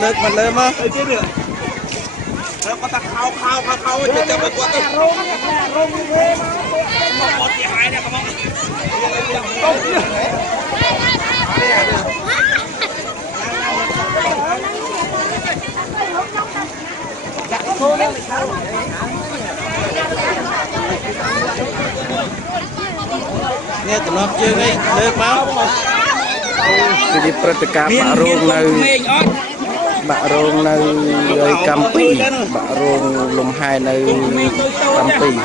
nước mình lên á có ta khao cho cho một quạt một chị hai nè không nghe tụi nó chơi ngay nước máu đi prật cả bạ rôn nơi bạ rôn nơi Cam Pi bạ rôn lùng hai nơi Cam Pi